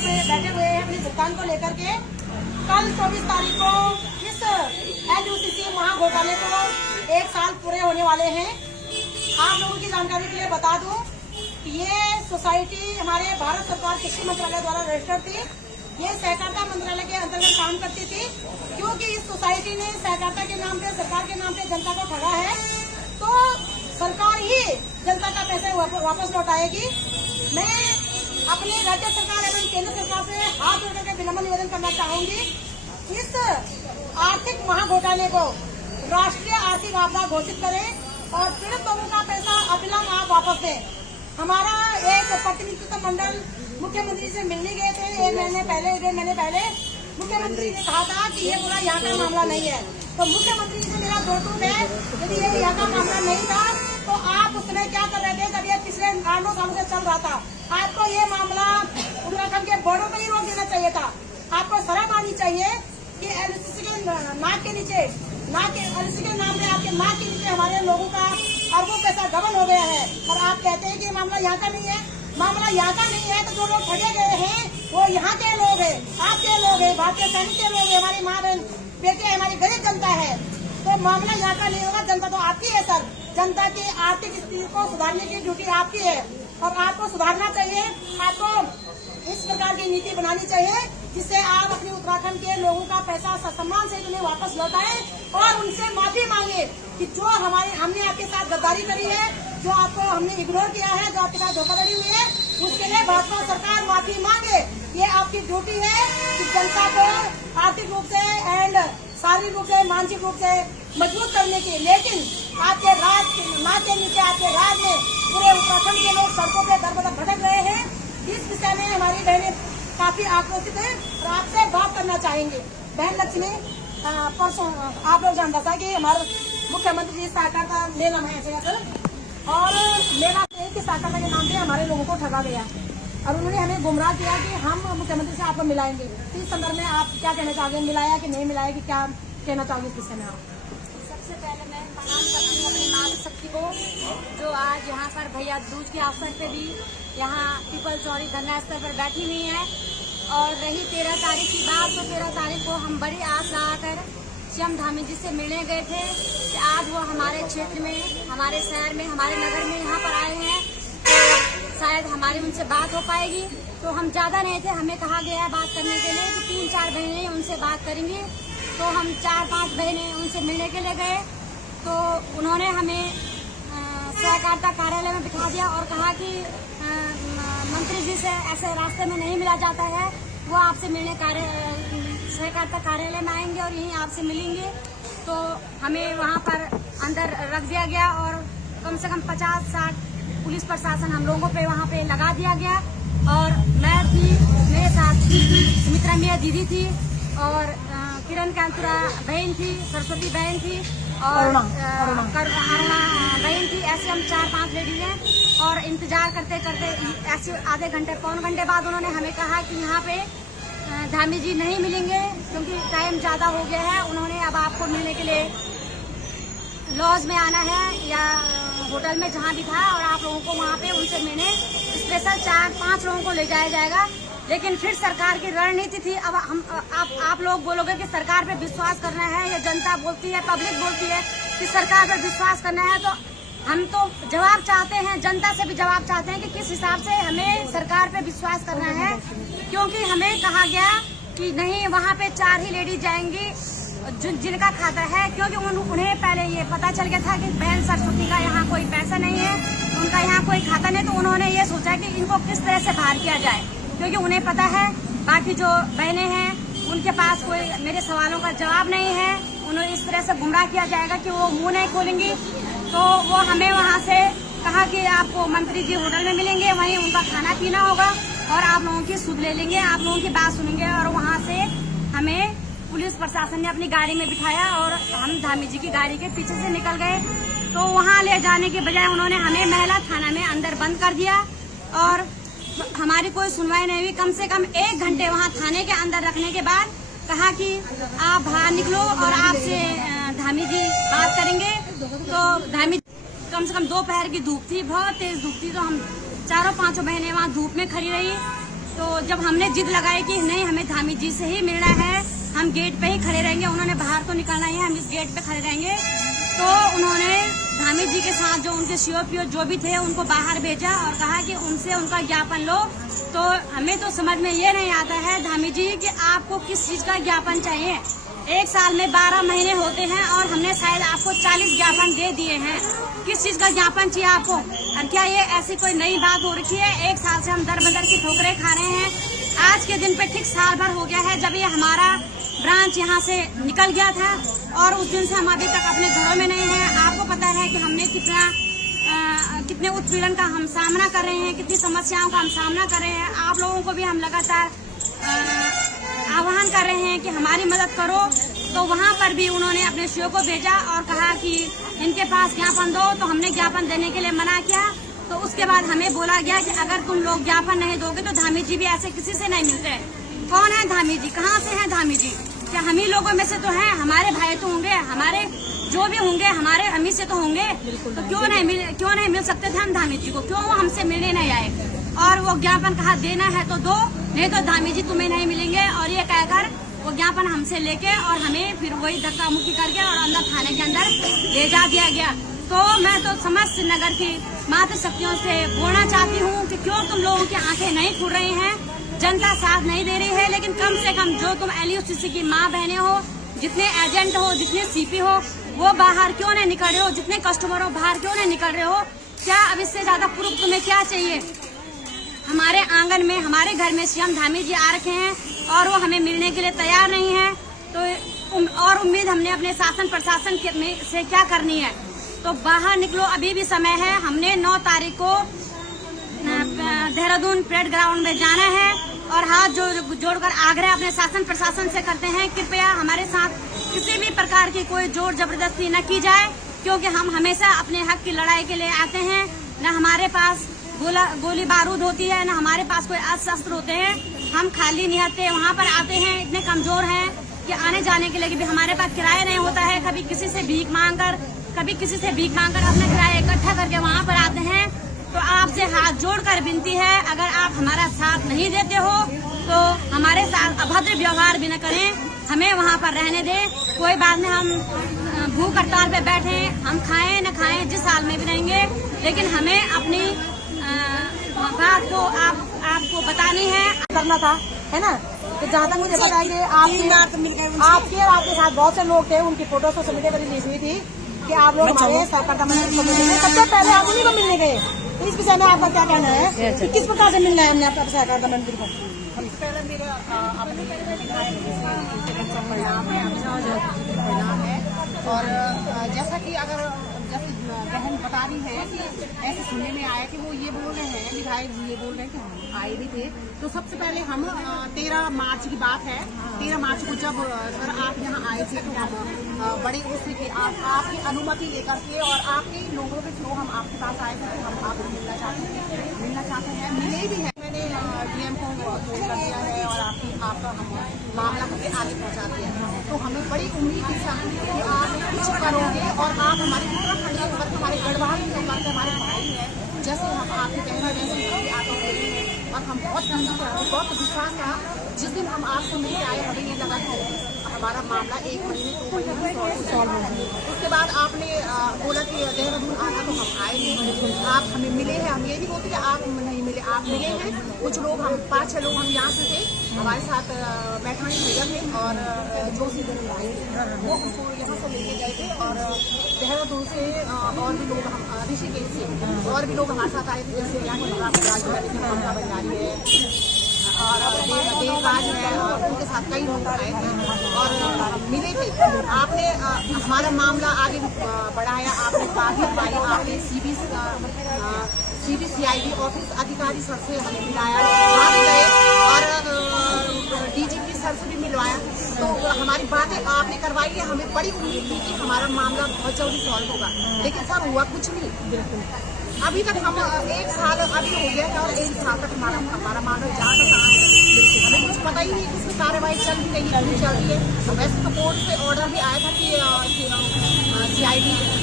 पे बैठे हुए हैं अपने भुगतान को लेकर के। कल 24 तारीख को इस LUCC महाघोटाले को 1 साल पूरे होने वाले हैं। आप लोगों की जानकारी के लिए बता दूं कि ये सोसाइटी हमारे भारत सरकार कृषि मंत्रालय द्वारा रजिस्टर्ड थी। ये सहकारिता मंत्रालय के अंतर्गत काम करती थी। क्योंकि इस सोसाइटी ने सहकारिता के नाम पे, सरकार के नाम पे जनता को ठगा है, तो सरकार ही जनता का पैसा वापस लौटाएगी। मैं अपने राज्य सरकार एवं केंद्र सरकार से हाथ जोड़ करके विनम्र निवेदन करना चाहूंगी, इस आर्थिक महाघोटाले को राष्ट्रीय आर्थिक आपदा घोषित करें और पीड़ित लोगों का पैसा अविलंब आप वापस दें। हमारा एक प्रतिनिधित्व मंडल मुख्यमंत्री से मिलने गए थे 1 महीने पहले, 1.5 महीने पहले। मुख्यमंत्री ने कहा था कि ये पूरा यहाँ का मामला नहीं है, तो मुख्यमंत्री से मेरा जोड़तूड़ है, यदि ये यहाँ का मामला नहीं था तो आप उस समय क्या कर रहे थे जब ये पिछले 8-9 सालों से चल रहा था। आपको ये मामला उत्तराखंड के बोर्डों पर ही रोक देना चाहिए था। आपको शर्म आनी चाहिए कि LUCC के नाक के नीचे, LUCC के नाम पे आपके नाक के नीचे हमारे लोगों का अरबों पैसा गबन हो गया है और आप कहते हैं कि ये मामला यहाँ का नहीं है। मामला यहाँ का नहीं है तो जो लोग ठगे गए हैं वो यहाँ के लोग हैं, आपके लोग हैं, भारतीय सैनिक के लोग हैं, हमारी माँ बहन बेटे, हमारी गरीब जनता है। तो मामला यहाँ का नहीं होगा। जनता तो आपकी है सर, जनता की आर्थिक स्थिति को सुधारने की ड्यूटी आपकी है और आपको सुधारना चाहिए। आपको इस प्रकार की नीति बनानी चाहिए जिससे आप अपने उत्तराखंड के लोगों का पैसा सम्मान से उन्हें वापस लौटाएं और उनसे माफी मांगे कि जो हमने आपके साथ गद्दारी करी है, जो आपको हमने इग्नोर किया है, जो आपके साथ धोखाधड़ी हुई है, उसके लिए भाजपा सरकार माफी मांगे। ये आपकी ड्यूटी है कि जनता को आर्थिक रूप से एंड शारीरिक रूप से, मानसिक रूप से मजबूत करने की। लेकिन आपके राज के नीचे, आपके राज में पूरे उत्तराखंड के लोग सड़कों पे दर-बदर भटक रहे हैं। इस विषय में हमारी बहनें काफी आक्रोशित है और आपसे बात करना चाहेंगे। बहन लक्ष्मी, परसों आप लोग जानता था कि हमारे मुख्यमंत्री जी सहकारिता मेला में और मेला की सहकारिता के नाम पे हमारे लोगों को ठगा गया और उन्होंने हमें गुमराह किया कि हम मुख्यमंत्री से आपको मिलाएंगे। इस संदर्भ में आप क्या कहना चाहोगे? मिलाया कि नहीं मिलाया, कि क्या कहना चाहोगे इस विषय में आप? सबसे पहले मैं प्रणाम करती हूँ अपनी माँ शक्ति को, जो आज यहाँ पर भैया दूज के अवसर पे भी यहाँ पीपल चौरी धरना स्थल पर बैठी हुई है। और रही 13 तारीख की बात, तो 13 तारीख को हम बड़ी आस लगाकर CM धामी जी से मिलने गए थे कि आज वो हमारे क्षेत्र में, हमारे शहर में, हमारे नगर में यहाँ पर आए हैं तो शायद हमारी उनसे बात हो पाएगी। तो हम ज़्यादा नहीं थे, हमें कहा गया है बात करने के लिए कि 3-4 बहनें उनसे बात करेंगी। तो हम 4-5 बहनें उनसे मिलने के लिए गए तो उन्होंने हमें सहकारिता कार्यालय में बिठा दिया और कहा कि मंत्री जी से ऐसे रास्ते में नहीं मिला जाता है, वो आपसे मिलने सहकारिता कार्यालय में आएंगे और यहीं आपसे मिलेंगे। तो हमें वहाँ पर अंदर रख दिया गया और कम से कम 50-60 पुलिस प्रशासन हम लोगों पे वहाँ पे लगा दिया गया। और मैं थी, मेरे साथ सुमित्रा मिया दीदी थी और किरण कांतुरा बहन थी, सरस्वती बहन थी और अरुणा बहन थी। ऐसे हम 4-5 लेडीज हैं और इंतजार करते करते ऐसे आधे घंटे, पौन घंटे बाद उन्होंने हमें कहा कि यहाँ पे धामी जी नहीं मिलेंगे क्योंकि टाइम ज़्यादा हो गया है। उन्होंने अब आपको मिलने के लिए लॉज में आना है या होटल में जहाँ भी था और आप लोगों को वहाँ पे उनसे मिलने स्पेशल 4-5 लोगों को ले जाया जाएगा। लेकिन फिर सरकार की रणनीति थी, अब हम आप लोग बोलोगे कि सरकार पे विश्वास करना है या जनता बोलती है, पब्लिक बोलती है कि सरकार पर विश्वास करना है, तो हम तो जवाब चाहते हैं, जनता से भी जवाब चाहते हैं कि किस हिसाब से हमें सरकार पे विश्वास करना है। क्योंकि हमें कहा गया कि नहीं, वहाँ पे 4 ही लेडीज जाएंगी जिनका खाता है, क्योंकि उन्हें पहले ये पता चल गया था कि बहन सरस्वती का यहाँ कोई पैसा नहीं है, उनका यहाँ कोई खाता नहीं। तो उन्होंने ये सोचा कि इनको किस तरह से बाहर किया जाए, क्योंकि उन्हें पता है बाकी जो बहनें हैं उनके पास कोई मेरे सवालों का जवाब नहीं है। उन्हें इस तरह से गुमराह किया जाएगा कि वो मुंह नहीं खोलेंगी। तो वो हमें वहाँ से कहा कि आपको मंत्री जी होटल में मिलेंगे, वहीं उनका खाना पीना होगा और आप लोगों की सुध ले लेंगे, आप लोगों की बात सुनेंगे। और वहाँ से हमें पुलिस प्रशासन ने अपनी गाड़ी में बिठाया और हम धामी जी की गाड़ी के पीछे से निकल गए। तो वहाँ ले जाने के बजाय उन्होंने हमें महिला थाना में अंदर बंद कर दिया और हमारी कोई सुनवाई नहीं हुई। कम से कम 1 घंटे वहाँ थाने के अंदर रखने के बाद कहा कि आप बाहर निकलो और आपसे धामी जी बात करेंगे। तो धामी कम से कम दोपहर की धूप थी, बहुत तेज धूप थी, तो हम 4-5 बहनें वहाँ धूप में खड़ी रही। तो जब हमने जिद लगाई कि नहीं हमें धामी जी से ही मिलना है, हम गेट पे ही खड़े रहेंगे, उन्होंने बाहर तो निकलना ही है, हम इस गेट पे खड़े रहेंगे, तो उन्होंने धामी जी के साथ जो उनके सीओपीओ जो भी थे उनको बाहर भेजा और कहा कि उनसे उनका ज्ञापन लो। तो हमें तो समझ में ये नहीं आता है धामी जी कि आपको किस चीज का ज्ञापन चाहिए। 1 साल में 12 महीने होते हैं और हमने शायद आपको 40 ज्ञापन दे दिए हैं। किस चीज का ज्ञापन चाहिए आपको? और क्या ये ऐसी कोई नई बात हो रखी है? 1 साल से हम दर बदर की ठोकरें खा रहे हैं। आज के दिन पे ठीक साल भर हो गया है जब ये हमारा ब्रांच यहाँ से निकल गया था और उस दिन से हम अभी तक अपने घरों में नहीं हैं। आपको पता है कि हमने कितने उत्पीड़न का हम सामना कर रहे हैं, कितनी समस्याओं का हम सामना कर रहे हैं। आप लोगों को भी हम लगातार आह्वान कर रहे हैं कि हमारी मदद करो। तो वहाँ पर भी उन्होंने अपने सीओ को भेजा और कहा कि इनके पास ज्ञापन दो, तो हमने ज्ञापन देने के लिए मना किया। तो उसके बाद हमें बोला गया कि अगर तुम लोग ज्ञापन नहीं दोगे तो धामी जी भी ऐसे किसी से नहीं मिलते। कौन है धामी जी? कहाँ से हैं धामी जी? क्या हम ही लोगों में से तो हैं? हमारे भाई तो होंगे, हमारे जो भी होंगे हमारे हम से तो होंगे। तो क्यों नहीं मिल सकते थे हम धामी जी को? क्यों वो हमसे मिलने नहीं आए? और वो ज्ञापन कहा देना है तो दो, नहीं तो धामी जी तुम्हें नहीं मिलेंगे। और ये कहकर वो ज्ञापन हमसे लेके और हमें फिर वही धक्का मुक्की करके और अंदर थाने के अंदर ले जा दिया गया। तो मैं तो समस्त नगर की मातृशक्तियों से बोलना चाहती हूँ कि क्यों तुम लोगों की आंखें नहीं खुल रही हैं? जनता साथ नहीं दे रही है, लेकिन कम से कम जो तुम LUCC की माँ बहनें हो, जितने एजेंट हो, जितने CP हो, वो बाहर क्यों नहीं निकल रहे हो? जितने कस्टमर हो बाहर क्यों नहीं निकल रहे हो? क्या अब इससे ज्यादा प्रूफ तुम्हें क्या चाहिए? हमारे आंगन में, हमारे घर में CM धामी जी आ रखे हैं और वो हमें मिलने के लिए तैयार नहीं है। तो और उम्मीद हमने अपने शासन प्रशासन से क्या करनी है? तो बाहर निकलो, अभी भी समय है। हमने 9 तारीख को देहरादून परेड ग्राउंड में जाना है और हाथ जोड़कर आग्रह अपने शासन प्रशासन से करते हैं, कृपया हमारे साथ किसी भी प्रकार की कोई जोर जबरदस्ती न की जाए, क्योंकि हम हमेशा अपने हक की लड़ाई के लिए आते हैं। न हमारे पास गोली बारूद होती है, न हमारे पास कोई अस्त्र शस्त्र होते हैं। हम खाली नहीं आते, वहाँ पर आते हैं, इतने कमजोर हैं कि आने जाने के लिए भी हमारे पास किराया नहीं होता है। कभी किसी से भीख मांगकर अपना किराया इकट्ठा करके वहाँ पर आते हैं। तो आपसे हाथ जोड़कर विनती है, अगर आप हमारा साथ नहीं देते हो तो हमारे साथ अभद्र व्यवहार भी न करें, हमें वहाँ पर रहने दें। कोई बात नहीं, हम भूख हड़ताल पे बैठे, हम खाएं न खाएं, जिस हाल में भी रहेंगे, लेकिन हमें अपनी बात को आपको बतानी है, करना था, है ना। तो जहाँ तक मुझे पता है कि आपके और आपके साथ बहुत से लोग थे, उनकी फोटो सोशल मीडिया पर रिलीज हुई थी कि आप लोग हमारे सहकारिता मंडल को मिलने गए। सबसे पहले आप उन्हीं को मिलने गए। तो इस विषय में आपका क्या कहना है कि किस प्रकार से मिलना है हमने आपका सहकारिता मंडल को? पहले मेरा अपने परिणाम है और जैसा कि अगर जैसे बहन बता रही है कि ऐसे सुनने में आया कि वो ये बोल रहे हैं, विधायक जी ये बोल रहे हैं कि हम आए भी थे। तो सबसे पहले हम 13 मार्च की बात है, 13 मार्च को जब सर आप यहाँ आए थे तो हम बड़े उससे कि आपकी अनुमति लेकर के और आपके लोगों के थ्रू हम आपके पास आए थे। हम आपको मिलना चाहते हैं, मिले भी हैं। मैंने DM को फोन कर दिया है और आपका हम मामला मुझे आगे पहुँचा दिया है। तो हमें बड़ी उम्मीद थी कि आप कुछ करोगे और आप हमारे उत्तराखंड के ऊपर हमारे गढ़वाल के ऊपर हमारे भाई हैं, जैसे हम आपकी बहन जैसे आप और हम बहुत विश्वास था। जिस दिन हम आपसे मिलने आए हमें ये लगा कि हमारा मामला 1 महीने 2 महीने सॉल्व हो गया। उसके बाद आपने बोला कि देहरादून आना, तो हम आए नहीं। आप हमें मिले हैं, हम ये नहीं बोलते कि आप नहीं मिले, आप मिले हैं। कुछ लोग, हम 5-6 लोग हम यहाँ से थे, हमारे साथ बैठानी भैया थे और जोशी भाई थे, वो उसको यहाँ से लेके गए थे। और देहरादून से और भी लोग, हम ऋषिकेश से और भी लोग हमारे साथ आए थे, जैसे यहाँ की ममता भंडारी है और देवराज है और उनके साथ कई लोग आए थे और मिले थे। आपने हमारा मामला आगे बढ़ाया, आपने बाधित पाई, आपने CBCID ऑफिस अधिकारी सर से हमें मिलाया, वहाँ भी गए और DGP सर से भी मिलवाया। तो हमारी बातें आपने करवाई है। हमें बड़ी उम्मीद थी कि हमारा मामला बहुत जल्दी सॉल्व होगा, लेकिन सर हुआ कुछ नहीं। बिल्कुल अभी तक हम 1 साल अभी हो गया है और 1 साल तक हमारा मामला जहाँ तक हमें कुछ पता ही नहीं कि उसकी कार्रवाई चल भी रही है, चल रही है। तो वैसे तो कोर्ट से ऑर्डर भी आया था कि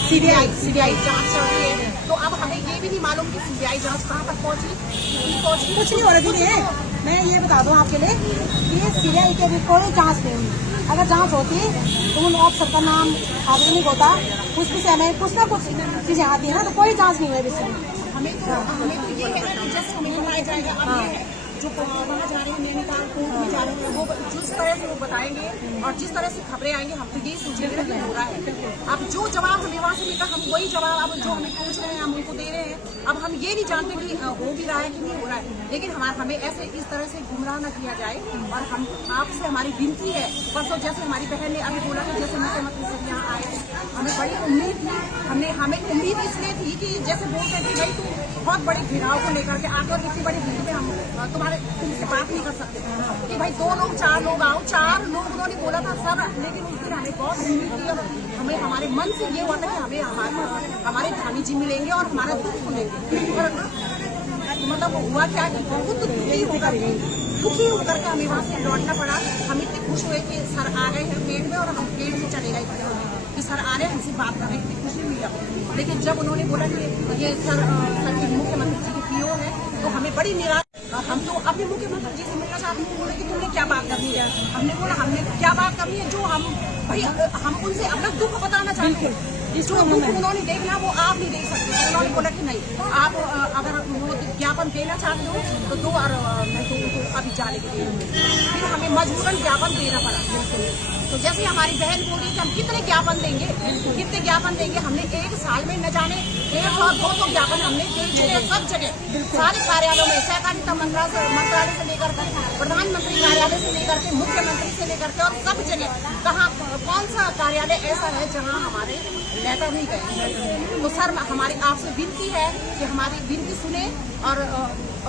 CBI जांच चल रही है। तो अब हमें ये भी नहीं मालूम कि CBI जांच कहाँ तक पहुँची, नहीं पहुँची, कुछ नहीं हो रहा है। मैं ये बता दूं आपके लिए कि सीरियल के भी कोई जांच नहीं हुई। अगर जांच होती तो उन ऑफिसर का नाम आगे नहीं होता, उस विषय में कुछ ना कुछ चीजें आती है ना, तो कोई जांच नहीं हुई विषय में। हमें तो ये है कि जस्ट हमें बताया जाएगा। अब ये है जो वहाँ जा रहे हैं नैनीताल कोर्ट में जा रहे हैं, वो जिस तरह से वो बताएंगे और जिस तरह से खबरें आएंगी, हम तो यही सोचेंगे कि हो रहा है। अब जो जवाब हमें वहाँ से मिलता, हम वही जवाब अब जो हमें पूछ रहे हैं हम उनको दे रहे हैं। अब हम ये नहीं जानते कि हो भी रहा है कि नहीं हो रहा है, लेकिन हमें ऐसे इस तरह से गुमराह न किया जाए। और हम आपसे हमारी विनती है, परसों जैसे हमारी बहन ने अभी बोला कि जैसे मुख्यमंत्री से यहाँ आए, हमें बड़ी उम्मीद थी। हमें उम्मीद इसलिए थी कि जैसे बोलते थे भाई तुम बहुत बड़े घिराव को लेकर के आकर इतनी बड़ी भीड़ में हम तुमसे बात नहीं कर सकते कि भाई 2 लोग 4 लोग आओ। 4 लोग उन्होंने बोला था सर, लेकिन उस दिन हमें बहुत उम्मीद थी और हमें हमारे मन से ये हुआ था कि हमें हमारे धानी जी मिलेंगे और हमारा दुख सुनेंगे। मतलब हुआ क्या कि बहुत दुखी होकर के हमें वहाँ से लौटना पड़ा। हम इतने खुश हुए कि सर आ गए हैं पेड़ में और हम पेड़ से चले गए कि सर आ रहे हैं, हमसे बात कर रहे हैं, इतनी खुशी हुई। लेकिन जब उन्होंने बोला कि ये सर के मुख्यमंत्री जी की पीओ है, तो हमें बड़ी निराश। हम तो अपने मुख्यमंत्री जी से मिलना चाहते हैं। बोले कि तुमने क्या बात करनी है? हमने बोला हमने क्या बात करनी है, जो हम उनसे अपना दुख बताना चाहते हैं। जो दुख उन्होंने देखना वो आप नहीं देख सकते। उन्होंने बोला कि नहीं, आप अगर वो ज्ञापन देना चाहते हो तो दो, और नहीं तो उनको अभी जाने के लिए। फिर हमें मजबूरन ज्ञापन देना पड़ा। तो जैसे हमारी बहन बोल रही कि हम कितने ज्ञापन देंगे, कितने ज्ञापन देंगे। हमने 1 साल में न जाने 100-200 ज्ञापन हमने दे चुके सब जगह, सारे कार्यालयों में, सहकारिता मंत्रालय से लेकर के, प्रधानमंत्री कार्यालय से लेकर के, मुख्यमंत्री से लेकर के, और सब जगह। कहाँ कौन सा कार्यालय ऐसा है जहाँ हमारे लेटर नहीं गए? तो सर हमारी आपसे विनती है कि हमारी विनती सुने। और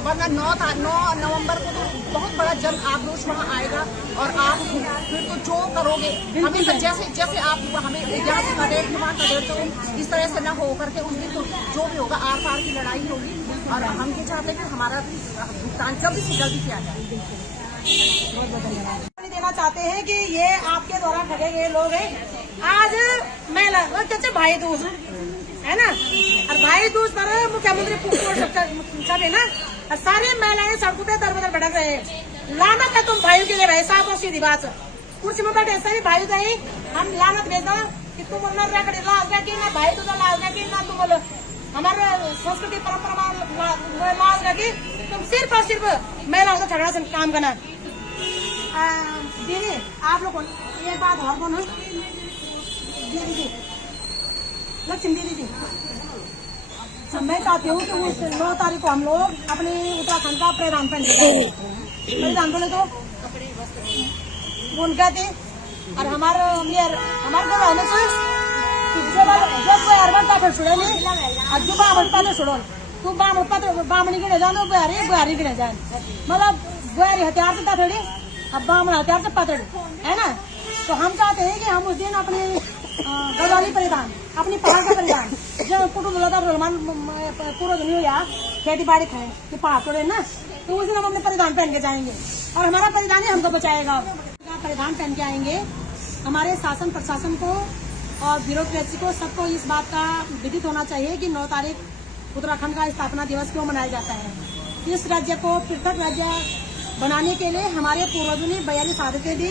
वरना 9 नवंबर को तो बहुत बड़ा जन आक्रोश वहाँ आएगा और आप फिर तो जो करोगे हमें तो जैसे आप हमें यहाँ से करें वहाँ करें, तो इस तरह से न हो करके उस दिन तो जो भी होगा आर पार की लड़ाई होगी। और हम ये चाहते हैं कि हमारा भुगतान जल्दी से जल्दी किया जाए। देना चाहते हैं कि ये आपके द्वारा ठगे गए लोग हैं। आज महिला जैसे भाई दूज है ना, और भाई दूज पर मुख्यमंत्री सब है ना, और सारी महिलाएं सड़कों पे दर बदर भटक रहे हैं। लानत है तुम भाइयों के लिए भाई साहब, और सीधी बात कुर्सी में बैठे सभी भाई नहीं, हम लानत भेजना कि तुम न रखड़ी लाज रखी, ना भाई दूजा लाज रखी, ना तुम हमारे संस्कृति परंपरा लाज रखी। तुम सिर्फ और सिर्फ महिलाओं से झगड़ा से काम करना। दीदी आप लोग एक बात और बोलो, दीदी जी, लक्ष्मी दीदी जी, मैं चाहती हूँ कि उस 9 तारीख को हम लोग अपने उत्तराखंड का परिधान बोले तो उनका थे। और हमारे घर आने से छोड़ो तू बामणी गिने जानो, बुहारी गिने जाए, मतलब बुहारी हथियार से थोड़ी, अब बामण हथियार से पतड़ है ना। तो हम चाहते हैं कि हम उस दिन अपने गढ़वाली परिधान, अपनी पहाड़ का परिधान, जो कुटुंब पूरा दिन हो या खेती बाड़ी खाए कि पहाड़ तोड़े ना, तो उस दिन हम अपने परिधान पहन के जाएंगे और हमारा परिधान ही हमको बचाएगा। परिधान पहन के आएंगे। हमारे शासन प्रशासन को और ब्यूरोक्रेसी को सबको इस बात का विदित होना चाहिए कि 9 तारीख उत्तराखंड का स्थापना दिवस क्यों मनाया जाता है। इस राज्य को पृथक राज्य बनाने के लिए हमारे पूर्वजों ने 42 आदतें दी,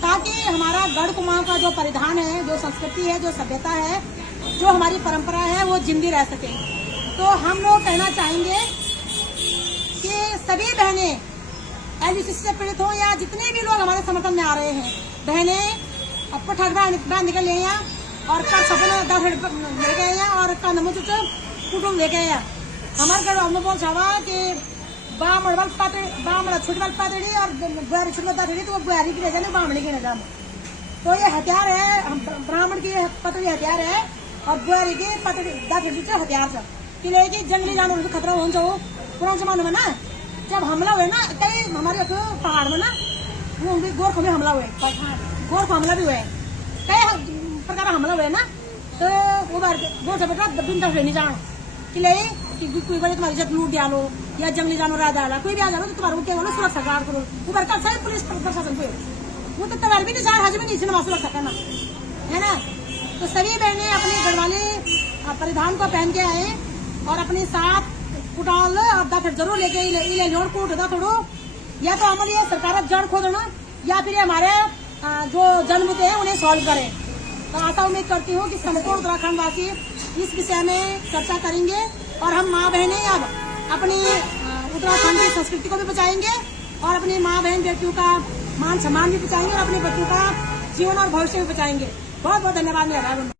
ताकि हमारा गढ़ कुमाऊं का जो परिधान है, जो संस्कृति है, जो सभ्यता है, जो हमारी परंपरा है, वो जिंदी रह सके। तो हम लोग कहना चाहेंगे कि सभी बहनें LUCC से पीड़ित हो या जितने भी लोग हमारे समर्थन में आ रहे हैं, बहनें अब ठगड़ा निकल गए हैं और कर सपना ले गए हैं और कदम कुटुंब ले गए हैं। हमारे घर हमने बोल चाहा कि बामण छुटवाल पातड़ी और बुआरी छुटवाल पातड़ी, तो वो बुआरी की जाने बामणी की नजाम। तो ये हथियार है, ब्राह्मण की पतड़ी हथियार है और बुआरी की पतड़ी हथियार से कि जंगली जानवर को खतरा हो जाओ। पुराने जमाने में ना जब हमला हुए ना, कई हमारे पहाड़ में ना वो गोरख में हमला हुए, गोरख हमला भी हुए, कई प्रकार का हमला हुए ना, तो वो गोर से बेटा बिंदा नहीं जाओ कि कोई बार तुम्हारी इज्जत लूट डालो या जंगली जानवर आ डाला, कोई भी आ जाओ तो तुम्हारा क्या बोलो सुरक्षा गार्ड करो। ऊपर का सारी पुलिस प्रशासन को वो तो तैयार भी नहीं जा हज भी नहीं सिनेमा सुरक्षा करना है ना। तो सभी बहनें अपने गढ़वाली परिधान को पहन के आए और अपने साथ कुटाल आधा फिर जरूर लेके लोड कूट थोड़ो या तो हमारी ये सरकार जड़ खोदना या फिर हमारे जो जन्मते हैं उन्हें सॉल्व करें। तो आशा उम्मीद करती हूँ कि संपूर्ण उत्तराखंड वासी इस विषय में चर्चा करेंगे और हम माँ बहनें अब अपनी उत्तराखंड की संस्कृति को भी बचाएंगे और अपनी माँ बहन बेटियों का मान सम्मान भी बचाएंगे और अपने बच्चों का जीवन और भविष्य भी बचाएंगे। बहुत बहुत धन्यवाद मेरा भाई।